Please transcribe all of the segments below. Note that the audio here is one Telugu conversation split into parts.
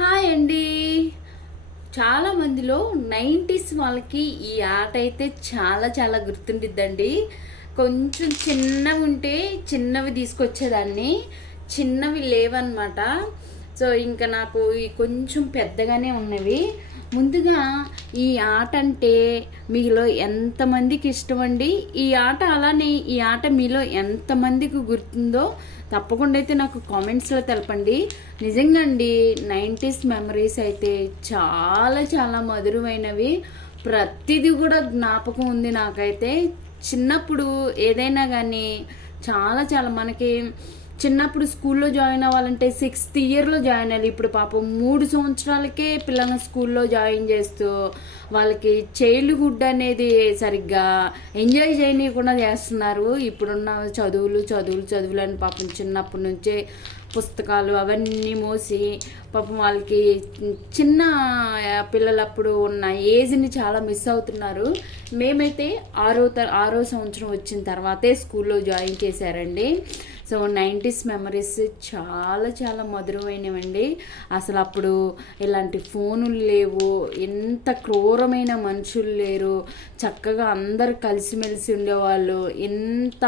హాయ్ అండి. చాలా మందిలో నైంటీస్ వాళ్ళకి ఈ ఆట అయితే చాలా చాలా గుర్తుండిద్దండి. కొంచెం చిన్నవి ఉంటే చిన్నవి తీసుకొచ్చేదాన్ని. చిన్నవి లేవన్నమాట. సో ఇంకా నాకు ఈ కొంచెం పెద్దగానే ఉన్నవి. ముందుగా ఈ ఆట అంటే మీలో ఎంతమందికి ఇష్టం అండి ఈ ఆట అలానే ఈ ఆట మీలో ఎంతమందికి గుర్తుందో తప్పకుండా అయితే నాకు కామెంట్స్లో తెలపండి. నిజంగా అండి నైంటీస్ మెమరీస్ అయితే చాలా చాలా మధురమైనవి. ప్రతిదీ కూడా జ్ఞాపకం ఉంది నాకైతే. చిన్నప్పుడు ఏదైనా కానీ చాలా చాలా మనకి చిన్నప్పుడు స్కూల్లో జాయిన్ అవ్వాలంటే సిక్స్త్ ఇయర్లో జాయిన్ అయ్యాలి. ఇప్పుడు పాపం మూడు సంవత్సరాలకే పిల్లల్ని స్కూల్లో జాయిన్ చేస్తూ వాళ్ళకి చైల్డ్హుడ్ అనేది సరిగ్గా ఎంజాయ్ చేయనీయకుండా చేస్తున్నారు. ఇప్పుడున్న చదువులు చదువులు చదువులు అని పాపం చిన్నప్పటి నుంచే పుస్తకాలు అవన్నీ మోసి పాపం వాళ్ళకి చిన్న పిల్లలప్పుడు ఉన్న ఏజ్ని చాలా మిస్ అవుతున్నారు. మేమైతే ఆరో ఆరో సంవత్సరం వచ్చిన తర్వాతే స్కూల్లో జాయిన్ చేశారండి. సో నైంటీస్ మెమరీస్ చాలా చాలా మధురమైనవండి. అసలు అప్పుడు ఇలాంటి ఫోనులు లేవు. ఎంత క్రూరమైన మనుషులు లేరు. చక్కగా అందరు కలిసిమెలిసి ఉండేవాళ్ళు. ఎంత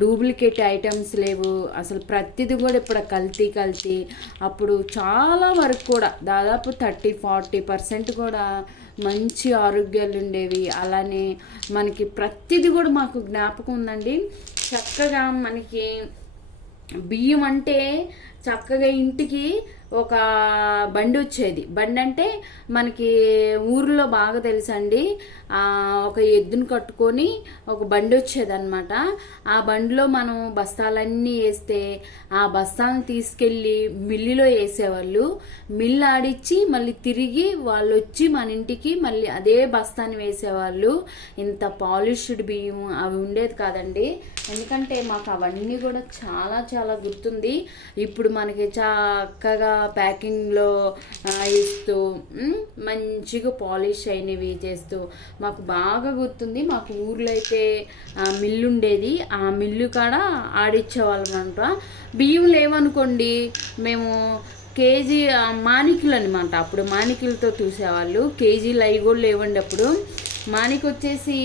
డూప్లికేట్ ఐటమ్స్ లేవు. అసలు ప్రతిదీ కూడా ఇప్పుడు కల్తీ కల్తీ. అప్పుడు చాలా వరకు కూడా దాదాపు థర్టీ ఫార్టీ పర్సెంట్ కూడా మంచి ఆరోగ్యాలు ఉండేవి. అలానే మనకి ప్రతిదీ కూడా మాకు జ్ఞాపకం ఉందండి. చక్కగా మనకి బియ్యం అంటే చక్కగా ఇంటికి ఒక బండి వచ్చేది. బండి అంటే మనకి ఊర్లో బాగా తెలుసండి. ఒక ఎద్దును కట్టుకొని ఒక బండి వచ్చేదన్నమాట. ఆ బండిలో మనం బస్తాలన్నీ వేస్తే ఆ బస్తాలను తీసుకెళ్ళి మిల్లులో వేసేవాళ్ళు. మిల్లు ఆడిచ్చి మళ్ళీ తిరిగి వాళ్ళు వచ్చి మన ఇంటికి మళ్ళీ అదే బస్తాని వేసేవాళ్ళు. ఇంత పాలిష్డ్ బియ్యం అవి ఉండేది కాదండి. ఎందుకంటే మాకు అవన్నీ కూడా చాలా చాలా గుర్తుంది. ఇప్పుడు మనకి చక్కగా ప్యాకింగ్లో ఇస్తూ మంచిగా పాలిష్ అయినవి చేస్తూ. మాకు బాగా గుర్తుంది మాకు ఊర్లో అయితే మిల్లు ఉండేది ఆ మిల్లు కాడ ఆడిచ్చేవాళ్ళం అంట బియ్యం లేవనుకోండి మేము కేజీ మానికలు అనమాట అప్పుడు మాణికులతో చూసేవాళ్ళు. కేజీలు అవి కూడా లేవండి అప్పుడు. మాణిక్ వచ్చేసి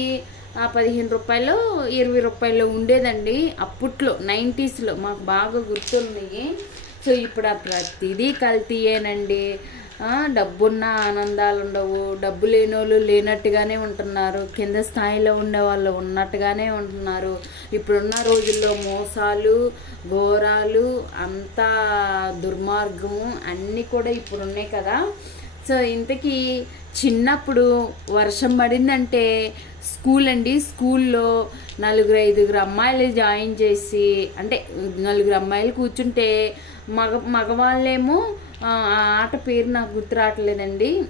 పదిహేను రూపాయలు ఇరవై రూపాయలు ఉండేదండి. అప్పట్లో నైంటీస్లో మాకు బాగా గుర్తున్నాయి. సో ఇప్పుడు ఆ ప్రతిదీ కల్తీయేనండి. డబ్బున్న ఆనందాలు ఉండవు డబ్బు లేని వాళ్ళు లేనట్టుగానే ఉంటున్నారు. కింద స్థాయిలో ఉండే వాళ్ళు ఉన్నట్టుగానే ఉంటున్నారు. ఇప్పుడున్న రోజుల్లో మోసాలు ఘోరాలు అంతా దుర్మార్గము అన్నీ కూడా ఇప్పుడు ఉన్నాయి కదా. సో ఇంతకీ చిన్నప్పుడు వర్షం పడిందంటే స్కూల్ అండి స్కూల్లో నలుగురు ఐదుగురు అమ్మాయిలు జాయిన్ చేసి అంటే నలుగురు అమ్మాయిలు కూర్చుంటే మగ మగవాళ్ళేమో ఆ ఆట పేరు నాకు గుర్తు రావట్లేదండి.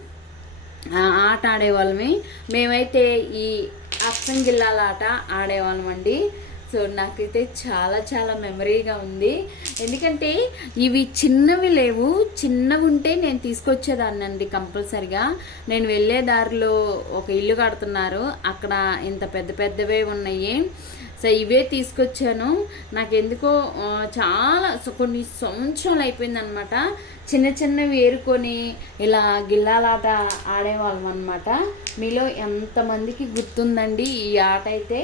ఆట ఆడేవాళ్ళమే. మేమైతే ఈ అప్సం జిల్లాల ఆట ఆడేవాళ్ళమండి. అండి సో నాకైతే చాలా చాలా మెమరీగా ఉంది. ఎందుకంటే ఇవి చిన్నవి లేవు. చిన్నవి ఉంటే నేను తీసుకొచ్చేదాన్ని అండి కంపల్సరిగా. నేను వెళ్ళే దారిలో ఒక ఇల్లు కడుతున్నారు. అక్కడ ఇంత పెద్ద పెద్దవే ఉన్నాయి. సో ఇవే తీసుకొచ్చాను. నాకు ఎందుకో చాలా కొన్ని సంవత్సరాలు అయిపోయిందనమాట చిన్న చిన్నవి ఏరుకొని ఇలా గిల్లాలాట ఆడేవాళ్ళం అనమాట మీలో ఎంతమందికి గుర్తుందండి ఈ ఆట అయితే?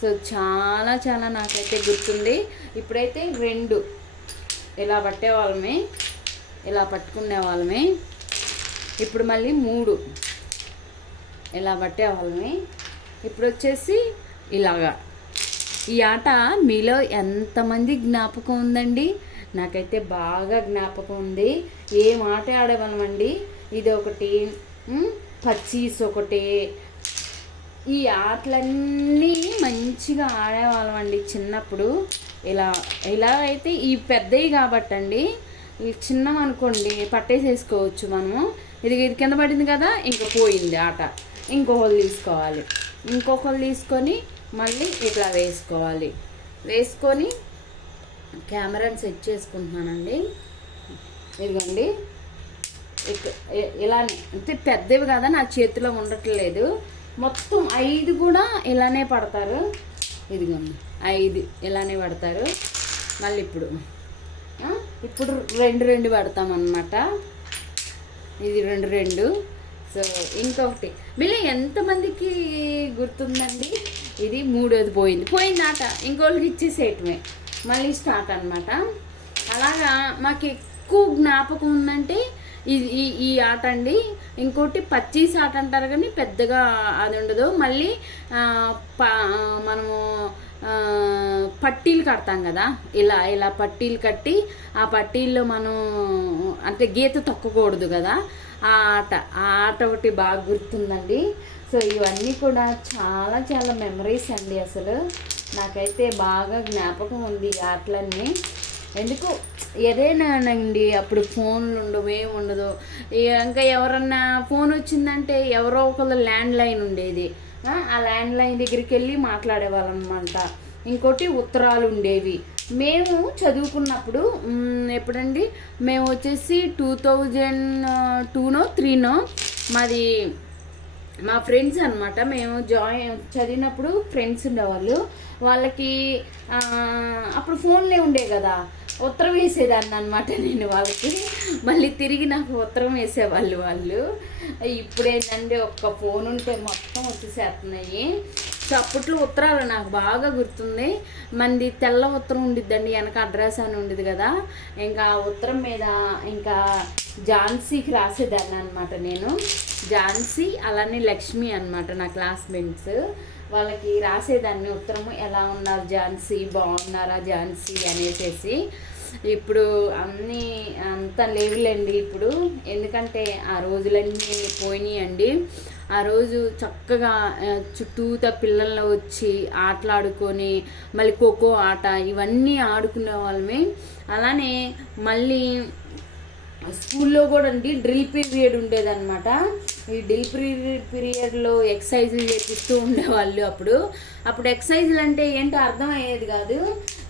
సో చాలా చాలా నాకైతే గుర్తుంది. ఇప్పుడైతే రెండు. ఇలా పట్టేవాళ్ళమే ఇలా పట్టుకునే వాళ్ళమే ఇప్పుడు మళ్ళీ మూడు. ఇలా పట్టేవాళ్ళమే. ఇప్పుడు వచ్చేసి ఇలాగా. ఈ ఆట మీలో ఎంతమంది జ్ఞాపకం ఉందండి? నాకైతే బాగా జ్ఞాపకం ఉంది. ఏం ఆట ఆడేవాళ్ళమండి? ఇది ఒకటి పచ్చీస్ ఒకటి ఈ ఆటలన్నీ మంచిగా ఆడేవాళ్ళం అండి చిన్నప్పుడు. ఇలా ఇలా అయితే ఈ పెద్దవి కాబట్టండి. ఈ చిన్నవి అనుకోండి పట్టేసేసుకోవచ్చు మనము. ఇది ఇది కింద పడింది కదా ఇంకా పోయింది ఆట. ఇంకొకరు తీసుకోవాలి. ఇంకొకరు తీసుకొని మళ్ళీ ఇట్లా వేసుకోవాలి. వేసుకొని కెమెరాని సెట్ చేసుకుంటున్నానండి. ఇదిగోండి. ఇలానే అంటే పెద్దవి కదా నా చేతిలో ఉండట్లేదు. మొత్తం ఐదు కూడా ఇలానే పడతారు. ఇదిగోండి ఐదు ఇలానే పడతారు. మళ్ళీ ఇప్పుడు ఇప్పుడు రెండు రెండు పడతాం అన్నమాట ఇది రెండు రెండు. సో ఇంకొకటి. మళ్ళీ ఎంతమందికి గుర్తుందండి? ఇది మూడోది పోయింది. పోయింది ఆట ఇంకోళ్ళకి ఇచ్చేసేయటమే. మళ్ళీ స్టార్ట్ అనమాట అలాగా మాకు ఎక్కువ జ్ఞాపకం ఉందంటే ఈ ఈ ఆట అండి. ఇంకోటి పచ్చీస్ ఆట అంటారు కానీ పెద్దగా అది ఉండదు. మళ్ళీ ప మనము పట్టీలు కడతాం కదా. ఇలా ఇలా పట్టీలు కట్టి ఆ పట్టీల్లో మనం అంటే గీత తొక్కకూడదు కదా. ఆ ఆట ఆ ఆట ఒకటి బాగా గుర్తుందండి. సో ఇవన్నీ కూడా చాలా చాలా మెమరీస్ అండి అసలు. నాకైతే బాగా జ్ఞాపకం ఉంది ఈ ఆటలన్నీ. ఎందుకు? ఏదైనానండి? అప్పుడు ఫోన్లు ఉండవు ఏముండదు ఇంకా ఎవరన్నా ఫోన్ వచ్చిందంటే ఎవరో ఒకళ్ళు ల్యాండ్ లైన్ ఉండేది. ఆ, ల్యాండ్ లైన్ దగ్గరికి వెళ్ళి మాట్లాడేవాళ్ళం అనమాట ఇంకోటి ఉత్తరాలు ఉండేవి. మేము చదువుకున్నప్పుడు ఎప్పుడండి? మేము వచ్చేసి టూ థౌజండ్ టూనో త్రీనో మాది మా ఫ్రెండ్స్ అన్నమాట. మేము జాయిన్ చదివినప్పుడు ఫ్రెండ్స్ ఉండేవాళ్ళు. వాళ్ళకి అప్పుడు ఫోన్లే ఉండే కదా. ఉత్తరం వేసేదాన్ని అనమాట నేను వాళ్ళకి. మళ్ళీ తిరిగి నాకు ఉత్తరం వేసేవాళ్ళు వాళ్ళు. ఇప్పుడు ఏంటంటే ఒక్క ఫోన్ ఉంటే మొత్తం వచ్చేసేస్తున్నాయి సో అప్పట్లో ఉత్తరాలు నాకు బాగా గుర్తుంది. మంది తెల్ల ఉత్తరం ఉండిద్దండి వెనక అడ్రస్ అని ఉండేది కదా. ఇంకా ఉత్తరం మీద ఇంకా ఝాన్సీకి రాసేదాన్ని అనమాట నేను. ఝాన్సీ అలానే లక్ష్మి అన్నమాట నా క్లాస్మేట్స్. వాళ్ళకి రాసేదాన్ని ఉత్తరము ఎలా ఉన్నారు ఝాన్సీ బాగున్నారా ఝాన్సీ అనేసేసి. ఇప్పుడు అన్నీ అంత లేవులేండి ఇప్పుడు. ఎందుకంటే ఆ రోజులన్నీ పోయినాయండి. ఆ రోజు చక్కగా చుట్టూత చుట్టూతా వచ్చి ఆటలాడుకొని మళ్ళీ ఖోఖో ఆట ఇవన్నీ ఆడుకునే వాళ్ళమే. అలానే మళ్ళీ స్కూల్లో కూడా అండి డ్రిల్ పీరియడ్ ఉండేదన్నమాట. ఈ డ్రిల్ పీరియడ్ పీరియడ్లో ఎక్సర్సైజులు చేపిస్తూ ఉండేవాళ్ళు అప్పుడు. అప్పుడు ఎక్సర్సైజులు అంటే ఏంటో అర్థం అయ్యేది కాదు.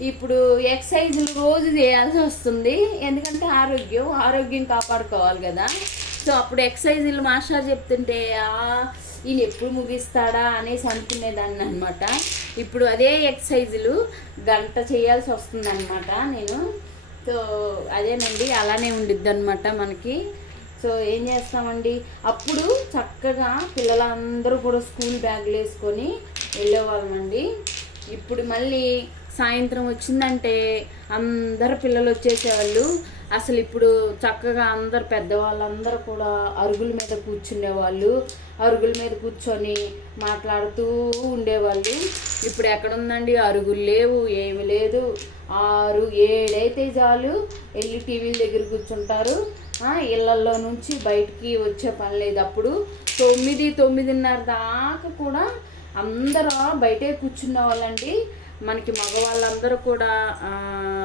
ఇప్పుడు ఎక్సర్సైజులు రోజు చేయాల్సి వస్తుంది. ఎందుకంటే ఆరోగ్యం ఆరోగ్యం కాపాడుకోవాలి కదా. సో అప్పుడు ఎక్సర్సైజులు మాస్టర్ చెప్తుంటే "ఆ, ఈయన ఎప్పుడు ముగిస్తాడా? అనేసి అనుకునేదాన్ని అనమాట ఇప్పుడు అదే ఎక్సర్సైజులు గంట చేయాల్సి వస్తుంది అనమాట నేను. సో అదేనండి అలానే ఉండిద్ది అనమాట మనకి. సో ఏం చేస్తామండి? అప్పుడు చక్కగా పిల్లలందరూ కూడా స్కూల్ బ్యాగులు వేసుకొని వెళ్ళేవాళ్ళమండి. ఇప్పుడు మళ్ళీ సాయంత్రం వచ్చిందంటే అందరు పిల్లలు వచ్చేసేవాళ్ళు. అసలు ఇప్పుడు చక్కగా అందరు పెద్దవాళ్ళందరూ కూడా అరుగుల మీద కూర్చునేవాళ్ళు అరుగుల మీద కూర్చొని మాట్లాడుతూ ఉండేవాళ్ళు. ఇప్పుడు ఎక్కడుందండి? అరుగులు లేవు ఏమి లేదు. ఆరు ఏడైతే చాలు వెళ్ళి టీవీల దగ్గర కూర్చుంటారు. ఇళ్ళల్లో నుంచి బయటికి వచ్చే పని లేదు అప్పుడు. తొమ్మిది తొమ్మిదిన్నర దాకా కూడా అందరూ బయటే కూర్చున్న వాళ్ళండి మనకి మగవాళ్ళందరూ కూడా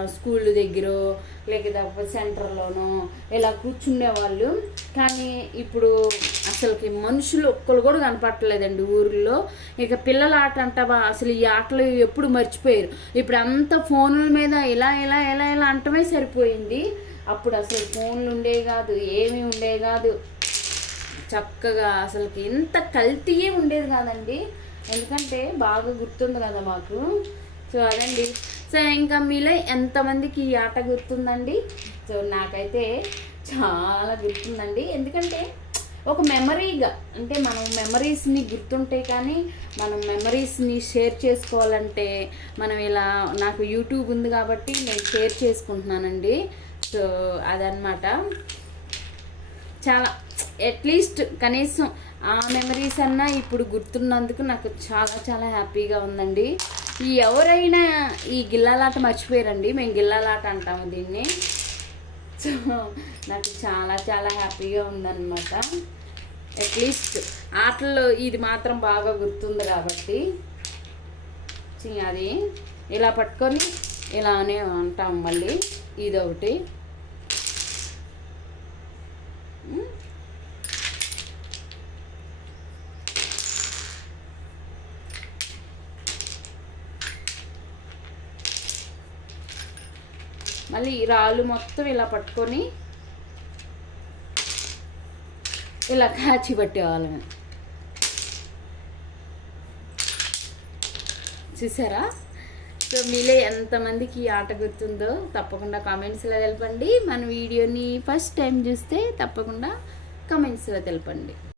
స్కూల్ దగ్గర లేకపోతే సెంటర్లోనో ఇలా కూర్చునేవాళ్ళు కానీ ఇప్పుడు అసలుకి మనుషులు ఒక్కరు కూడా కనపడలేదండి ఊర్లో. ఇక పిల్లల ఆట అంటావా అసలు ఈ ఆటలు ఎప్పుడు మర్చిపోయారు. ఇప్పుడు అంత ఫోన్ల మీద ఇలా ఇలా ఇలా ఇలా అంటమే సరిపోయింది. అప్పుడు అసలు ఫోన్లు ఉండే కాదు ఏమీ ఉండే కాదు. చక్కగా అసలుకి ఇంత కల్తీయే ఉండేది కాదండి. ఎందుకంటే బాగా గుర్తుంది కదా మాకు. సో అదండి సో ఇంకా మీలో ఎంతమందికి ఈ ఆట గుర్తుందండి? సో నాకైతే చాలా గుర్తుందండి. ఎందుకంటే ఒక మెమరీగా అంటే మనం మెమరీస్ని గుర్తుంటాయి కానీ మనం మెమరీస్ని షేర్ చేసుకోవాలంటే మనం ఇలా నాకు యూట్యూబ్ ఉంది కాబట్టి నేను షేర్ చేసుకుంటున్నానండి. సో అదనమాట చాలా అట్లీస్ట్ కనీసం ఆ మెమరీస్ అన్నా ఇప్పుడు గుర్తున్నందుకు నాకు చాలా చాలా హ్యాపీగా ఉందండి. ఎవరైనా ఈ గిల్లాలాట మర్చిపోయారండి? మేము గిల్లాలాట అంటాము దీన్ని. సో నాకు చాలా చాలా హ్యాపీగా ఉందన్నమాట. అట్లీస్ట్ ఆటల్లో ఇది మాత్రం బాగా గుర్తుంది కాబట్టి. అది ఇలా పట్టుకొని ఇలానే ఉంటాం మళ్ళీ. ఇదొకటి. మళ్ళీ ఈ రాళ్ళు మొత్తం ఇలా పట్టుకొని ఇలా కాచి పట్టేవాళ్ళం చూసారా? సో మీలో ఎంతమందికి ఈ ఆట గుర్తుందో తప్పకుండా కామెంట్స్లో తెలపండి. మన వీడియోని ఫస్ట్ టైం చూస్తే తప్పకుండా కామెంట్స్లో తెలపండి.